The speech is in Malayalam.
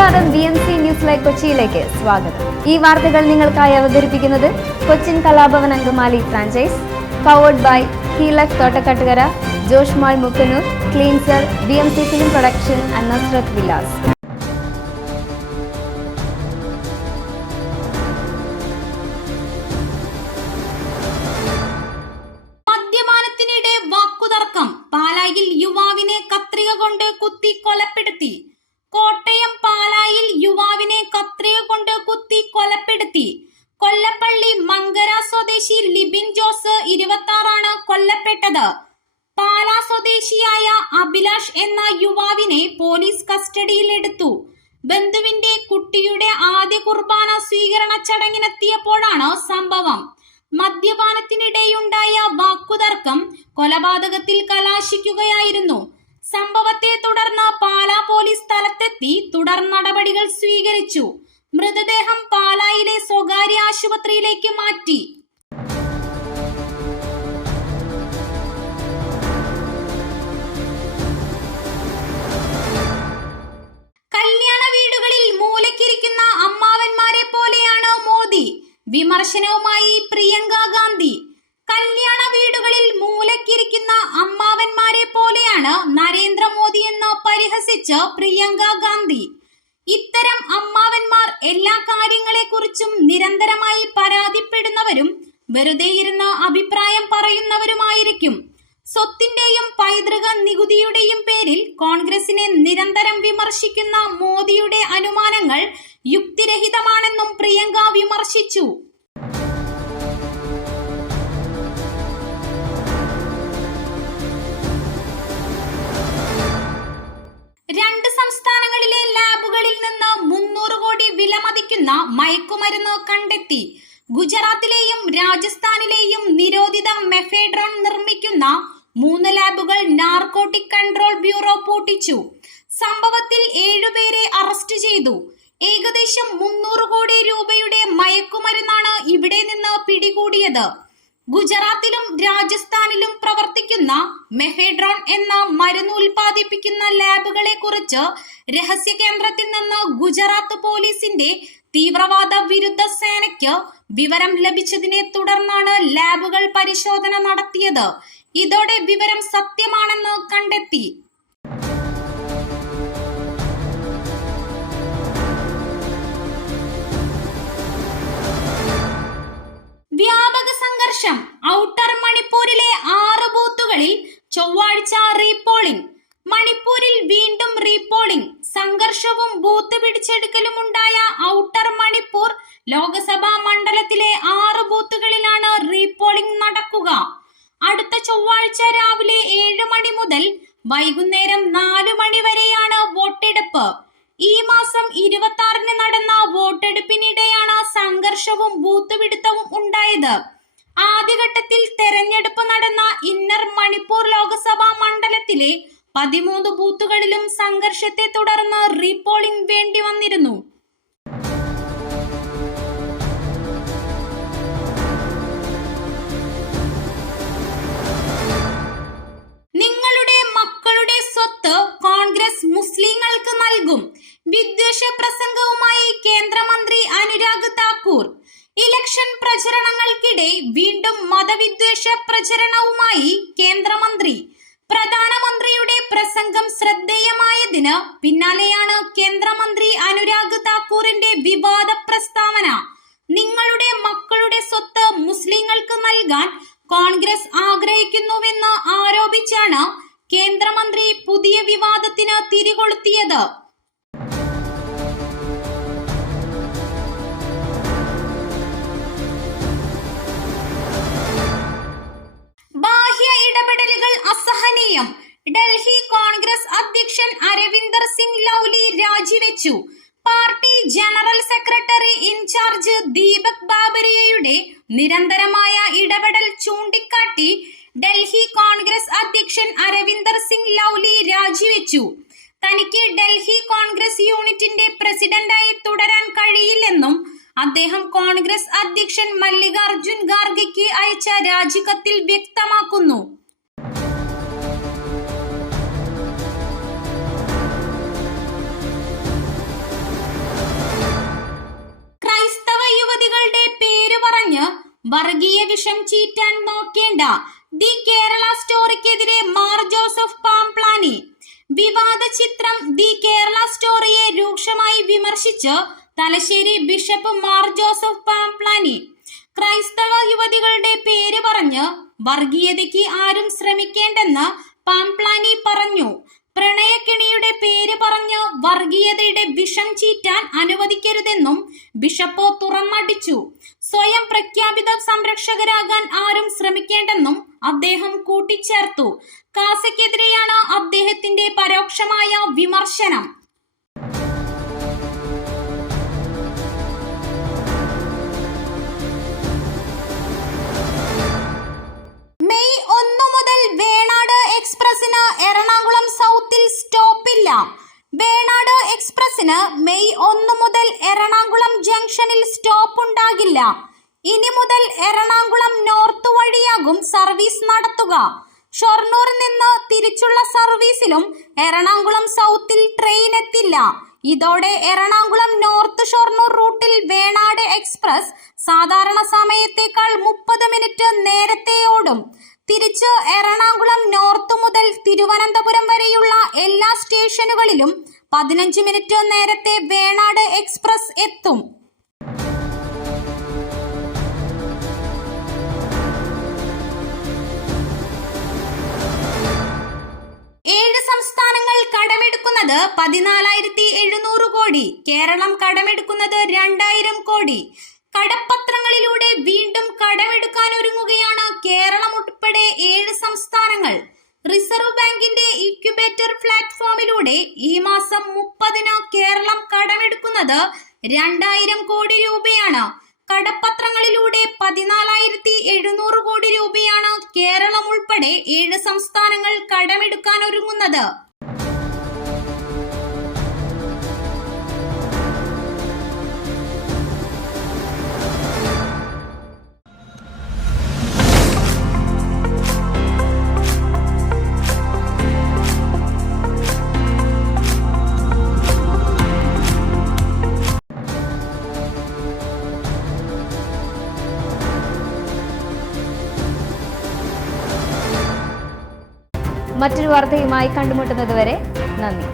നമസ്കാരം, BMC ന്യൂസ് ലൈവ് കൊച്ചിയിലേക്ക് സ്വാഗതം. ഈ വാർത്തകൾ നിങ്ങൾക്കായി അവതരിപ്പിക്കുന്നത് Cochin Kalabhavan Angamaly franchise, powered by ഹീലക് Thottakattukara, Josh mall Mookkannoor, cleanser, BMC film production and Nasrath Vilas. മദ്യപാനത്തിനിടെ വാക്കുതർക്കം, പാലായിൽ യുവാവിനെ കത്രിക കൊണ്ട് കുത്തി കൊലപ്പെടുത്തി. കോട്ടയം പാലായിൽ യുവാവിനെ കത്രിക കൊണ്ട് കുത്തി കൊലപ്പെടുത്തി. കൊല്ലപ്പള്ളി മങ്കര സ്വദേശി ലിബിൻ ജോസ് 26 കൊല്ലപ്പെട്ടത്. പാലാ സ്വദേശിയായ അഭിലാഷ് എന്ന യുവാവിനെ പോലീസ് കസ്റ്റഡിയിലെടുത്തു. ബന്ധുവിന്റെ കുട്ടിയുടെ ആദ്യ കുർബാന സ്വീകരണ ചടങ്ങിനെത്തിയപ്പോഴാണ് സംഭവം. മദ്യപാനത്തിനിടെയുണ്ടായ വാക്കുതർക്കം കൊലപാതകത്തിൽ കലാശിക്കുകയായിരുന്നു. സംഭവത്തെ തുടർന്ന് പാലാ പോലീസ് സ്ഥലത്തെത്തി തുടർ നടപടികൾ സ്വീകരിച്ചു. മൃതദേഹം പാലായിലെ സ്വകാര്യ ആശുപത്രിയിലേക്ക് മാറ്റി. കല്യാണ വീടുകളിൽ മൂലക്കിരിക്കുന്ന അമ്മാവന്മാരെ പോലെയാണ് മോദി. വിമർശനവുമായി പ്രിയങ്ക ഗാന്ധി. കല്യാണ വീടുകളിൽ മൂലക്കിരിക്കുന്ന അമ്മാവന്മാരെ പോലെയാണ് നരേന്ദ്രമോദി എന്ന് പരിഹസിച്ച് പ്രിയങ്ക ഗാന്ധി. ഇത്തരം അമ്മാവന്മാർ എല്ലാ കാര്യങ്ങളെക്കുറിച്ചും നിരന്തരമായി പരാതിപ്പെടുന്നവരും വെറുതെ ഇരുന്ന് അഭിപ്രായം പറയുന്നവരുമായിരിക്കും. സ്വത്തിന്റെയും പൈതൃക നികുതിയുടെയും പേരിൽ കോൺഗ്രസിനെ നിരന്തരം വിമർശിക്കുന്ന മോദിയുടെ അനുമാനങ്ങൾ യുക്തിരഹിതമാണെന്നും പ്രിയങ്ക വിമർശിച്ചു. രണ്ട് സംസ്ഥാനങ്ങളിലെ ലാബുകളിൽ നിന്ന് 300 കോടി വിലമതിക്കുന്ന മയക്കുമരുന്ന് കണ്ടെത്തി. ഗുജറാത്തിലെയും രാജസ്ഥാനിലെയും നിരോധിത മെഫെഡ്രോൺ നിർമ്മിക്കുന്ന 3 ലാബുകൾ നാർക്കോട്ടിക് കൺട്രോൾ ബ്യൂറോ പൂട്ടിച്ചു. സംഭവത്തിൽ 7 പേരെ അറസ്റ്റ് ചെയ്തു. ഏകദേശം 300 കോടി രൂപയുടെ മയക്കുമരുന്നാണ് ഇവിടെ നിന്ന് പിടികൂടിയത്. ഗുജറാത്തിലും രാജസ്ഥാനിലും പ്രവർത്തിക്കുന്ന മെഫെഡ്രോൺ എന്ന മരുന്ന് ഉൽപ്പാദിപ്പിക്കുന്ന ലാബുകളെ കുറിച്ച് രഹസ്യ കേന്ദ്രത്തിൽ നിന്ന് ഗുജറാത്ത് പോലീസിന്റെ തീവ്രവാദ വിരുദ്ധ സേനയ്ക്ക് വിവരം ലഭിച്ചതിനെ തുടർന്നാണ് ലാബുകൾ പരിശോധന നടത്തിയത്. ഇതോടെ വിവരം സത്യമാണെന്ന് കണ്ടെത്തി. വ്യാപക സംഘർഷം. ഔട്ടർ മണിപ്പൂരിലെ 6 ബൂത്തുകളിൽ ചൊവ്വാഴ്ച റീപോളിംഗ്. മണിപ്പൂരിൽ വീണ്ടും റീപോളിംഗ്. സംഘർഷവും ബൂത്ത് പിടിച്ചെടുക്കലും ഉണ്ടായ ഔട്ടർ മണിപ്പൂർ ലോക്സഭാ മണ്ഡലത്തിലെ 6 ബൂത്തുകളിലാണ് റീപോളിംഗ് നടക്കുക. അടുത്ത ചൊവ്വാഴ്ച രാവിലെ 7 മണി മുതൽ വൈകുന്നേരം 4 മണി വരെയാണ് വോട്ടെടുപ്പ്. ഈ മാസം 26 നടന്ന വോട്ടെടുപ്പിനിടെയാണ് സംഘർഷവും ബൂത്ത് പിടുത്തവും ഉണ്ടായത്. ആദ്യഘട്ടത്തിൽ തെരഞ്ഞെടുപ്പ് നടന്ന ഇന്നർ മണിപ്പൂർ ലോക്സഭാ മണ്ഡലത്തിലെ 13 ബൂത്തുകളിലും സംഘർഷത്തെ തുടർന്ന് റീപോളിംഗ് വേണ്ടി വന്നിരുന്നു. നിങ്ങളുടെ മക്കളുടെ സ്വത്ത് കോൺഗ്രസ് മുസ്ലിങ്ങൾക്ക് നൽകും. വിദ്വേഷ പ്രസംഗവുമായി കേന്ദ്രമന്ത്രി അനുരാഗ് താക്കൂർ. ഇലക്ഷൻ പ്രചരണങ്ങൾക്കിടെ വീണ്ടും മതവിദ്വേഷ പ്രചരണവുമായി കേന്ദ്രമന്ത്രി. പ്രധാനമന്ത്രിയുടെ പ്രസംഗം ശ്രദ്ധേയമായതിന് പിന്നാലെയാണ് കേന്ദ്രമന്ത്രി അനുരാഗ് താക്കൂറിന്റെ വിവാദ പ്രസ്താവന. നിങ്ങളുടെ മക്കളുടെ സ്വത്ത് മുസ്ലിങ്ങൾക്ക് നൽകാൻ കോൺഗ്രസ് ആഗ്രഹിക്കുന്നുവെന്ന് ആരോപിച്ചാണ് കേന്ദ്രമന്ത്രി പുതിയ വിവാദത്തിന് തിരികൊളുത്തിയത്. ബാഹ്യ ഇടപെടലുകൾ അസഹനീയം. ഡൽഹി കോൺഗ്രസ് അധ്യക്ഷൻ അരവിന്ദർ സിംഗ് ലൗലി രാജിവെച്ചു. Party general secretary incharge Deepak ബാബരിയയുടെ നിരന്തരമായ ഇടപെടൽ ചൂണ്ടിക്കാട്ടി ഡൽഹി കോൺഗ്രസ് അധ്യക്ഷൻ അരവിന്ദർ സിംഗ് ലൗലി രാജിവെച്ചു. തനിക്ക് ഡൽഹി കോൺഗ്രസ് യൂണിറ്റിന്റെ പ്രസിഡന്റായി തുടരാൻ കഴിയില്ലെന്നും അദ്ദേഹം കോൺഗ്രസ് അധ്യക്ഷൻ മല്ലികാർജുൻ ഖാർഗെക്ക് അയച്ച രാജിക്കത്തിൽ വ്യക്തമാക്കുന്നു. വർഗീയ വിഷം ചീറ്റാൻ നോക്കേണ്ട, ദി കേരള സ്റ്റോറിക്കെതിരെ മാർ ജോസഫ് പാംപ്ലാനി. വിവാദ ചിത്രം ദി കേരള സ്റ്റോറിയെ രൂക്ഷമായി വിമർശിച്ച് തലശ്ശേരി ബിഷപ്പ് മാർ ജോസഫ് പാംപ്ലാനി. ക്രൈസ്തവ യുവതികളുടെ പേര് പറഞ്ഞ് വർഗീയതയ്ക്ക് ആരും ശ്രമിക്കേണ്ടെന്ന് പാംപ്ലാനി പറഞ്ഞു. പ്രണയക്കിണിയുടെ പേര് പറഞ്ഞ് വർഗീയതയുടെ വിഷം ചീറ്റാൻ അനുവദിക്കരുതെന്നും ബിഷപ്പ് തുറന്നടിച്ചു. സ്വയം പ്രഖ്യാപിത സംരക്ഷകരാകാൻ ആരും ശ്രമിക്കേണ്ടെന്നും അദ്ദേഹം കൂട്ടിച്ചേർത്തു. കാസയ്ക്കെതിരെയാണ് അദ്ദേഹത്തിന്റെ പരോക്ഷമായ വിമർശനം. മെയ് 1 മുതൽ വേണാട് എക്സ്പ്രസിന് എറണാകുളം സൗത്തിൽ സ്റ്റോപ്പില്ല. വേണാട് എക്സ്പ്രസിന് മെയ് 1 മുതൽ എറണാകുളം ജംഗ്ഷനിൽ സ്റ്റോപ്പ് ഉണ്ടാകില്ല. ഇനി മുതൽ എറണാകുളം നോർത്ത് വഴിയാകും സർവീസ് നടത്തുക. ഷൊർണൂർ നിന്ന് തിരിച്ചുള്ള സർവീസിലും എറണാകുളം സൗത്തിൽ ട്രെയിൻ എത്തില്ല. ഇതോടെ എറണാകുളം നോർത്ത് ഷൊർണൂർ റൂട്ടിൽ വേണാട് എക്സ്പ്രസ് സാധാരണ സമയത്തേക്കാൾ 30 മിനിറ്റ് നേരത്തെ ഓടും. തിരിച്ച് എറണാകുളം നോർത്ത് മുതൽ തിരുവനന്തപുരം വരെയുള്ള എല്ലാ സ്റ്റേഷനുകളിലും 15 മിനിറ്റ് നേരത്തെ വേണാട് എക്സ്പ്രസ് എത്തും. സംസ്ഥാനങ്ങൾ കടമെടുക്കുന്നത് 14,700 കോടി. കേരളം കടമെടുക്കുന്നത് 2,000 കോടി. കടപ്പത്രങ്ങളിലൂടെ വീണ്ടും കടമെടുക്കാനൊരുങ്ങുകയാണ് കേരളം ഉൾപ്പെടെ 7 സംസ്ഥാനങ്ങൾ. റിസർവ് ബാങ്കിന്റെ ഇക്യുബേറ്റർ പ്ലാറ്റ്ഫോമിലൂടെ ഈ മാസം 30-ന് കേരളം കടമെടുക്കുന്നത് 2,000 കോടി രൂപയാണ്. കടപ്പത്രങ്ങളിലൂടെ 14,700 കോടി രൂപയാണ് കേരളം ഉൾപ്പെടെ 7 സംസ്ഥാനങ്ങൾ കടമെടുക്കാനൊരുങ്ങുന്നത്. മറ്റൊരു വാർത്തയുമായി കണ്ടുമുട്ടുന്നതുവരെ നന്ദി.